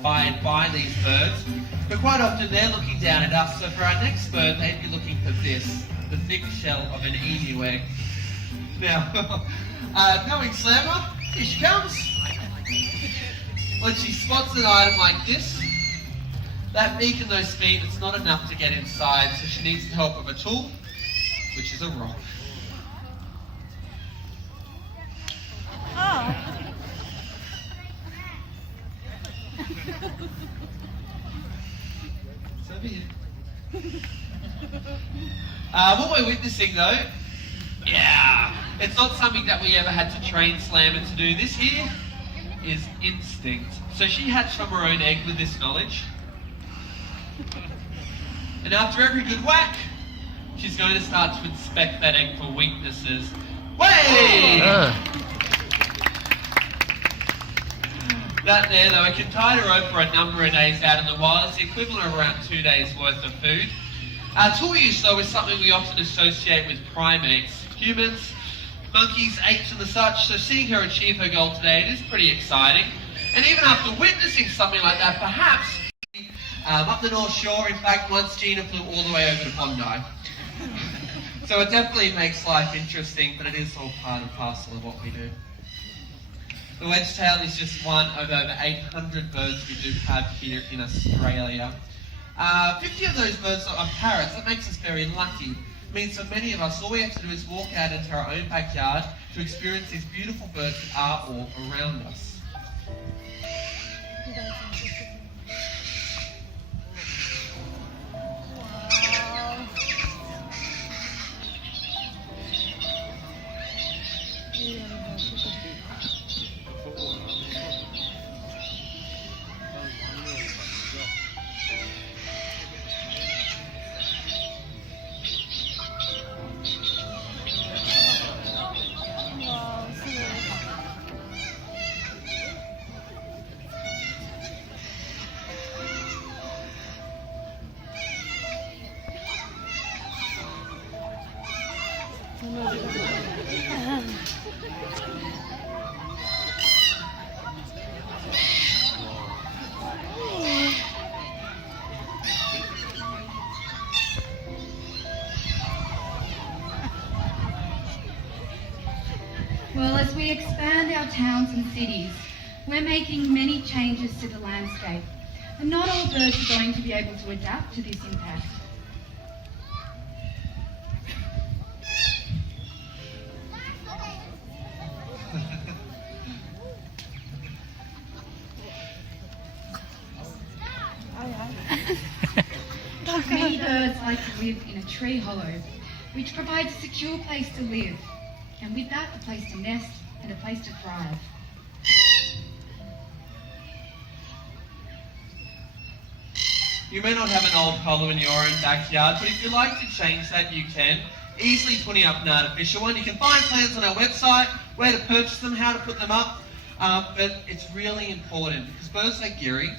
inspired by these birds, but quite often they're looking down at us. So for our next bird, they'd be looking for this, the thick shell of an emu egg. Now, knowing Slammer, here she comes. When she spots an item like this, that beak and those feet, it's not enough to get inside, so she needs the help of a tool, which is a rock. Oh. It's over here. What we're witnessing though, it's not something that we ever had to train Slammer to do. This here is instinct. So she hatched from her own egg with this knowledge. And after every good whack, she's going to start to inspect that egg for weaknesses. Way! That there though, it can tide her over a number of days out in the wild. It's the equivalent of around 2 days worth of food. Tool use though is something we often associate with primates. Humans, monkeys, apes and the such. So seeing her achieve her goal today, it is pretty exciting. And even after witnessing something like that, perhaps up the North Shore, in fact, once Gina flew all the way over to Bondi. So it definitely makes life interesting, but it is all part and parcel of what we do. The wedgetail is just one of over 800 birds we do have here in Australia. 50 of those birds are parrots. That makes us very lucky. It means for many of us, all we have to do is walk out into our own backyard to experience these beautiful birds that are all around us. Well, as we expand our towns and cities, we're making many changes to the landscape, and not all birds are going to be able to adapt to this impact. Many birds like to live in a tree hollow, which provides a secure place to live, and with that, a place to nest and a place to thrive. You may not have an old hollow in your own backyard, but if you'd like to change that, you can. Easily putting up an artificial one. You can find plans on our website, where to purchase them, how to put them up, but it's really important because birds like Geary,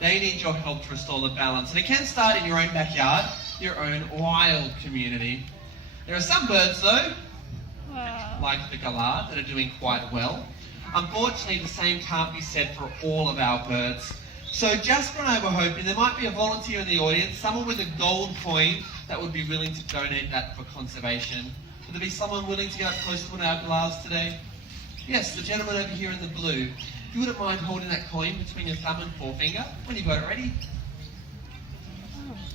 they need your help to restore the balance. And it can start in your own backyard, your own wild community. There are some birds though, like the gaillard, that are doing quite well. Unfortunately, the same can't be said for all of our birds. So Jasper and I were hoping there might be a volunteer in the audience, someone with a gold coin that would be willing to donate that for conservation. Would there be someone willing to go up close to one of our gallards today? Yes, the gentleman over here in the blue. If you wouldn't mind holding that coin between your thumb and forefinger when you've got it ready.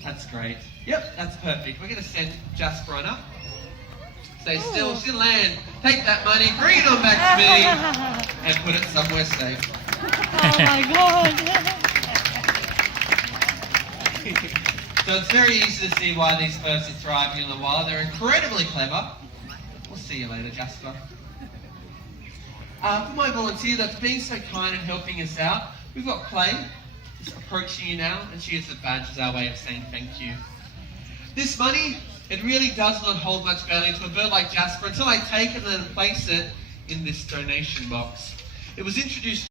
That's great. Yep, that's perfect. We're going to send Jasper on up. Stay still, she'll land. Take that money, bring it on back to me, and put it somewhere safe. Oh my God. So it's very easy to see why these birds are thriving in the wild. They're incredibly clever. We'll see you later, Jasper. For my volunteer that's been so kind and helping us out, we've got Clay just approaching you now, and she has the badge as our way of saying thank you. This money, it really does not hold much value to a bird like Jasper until I take it and then place it in this donation box. It was introduced...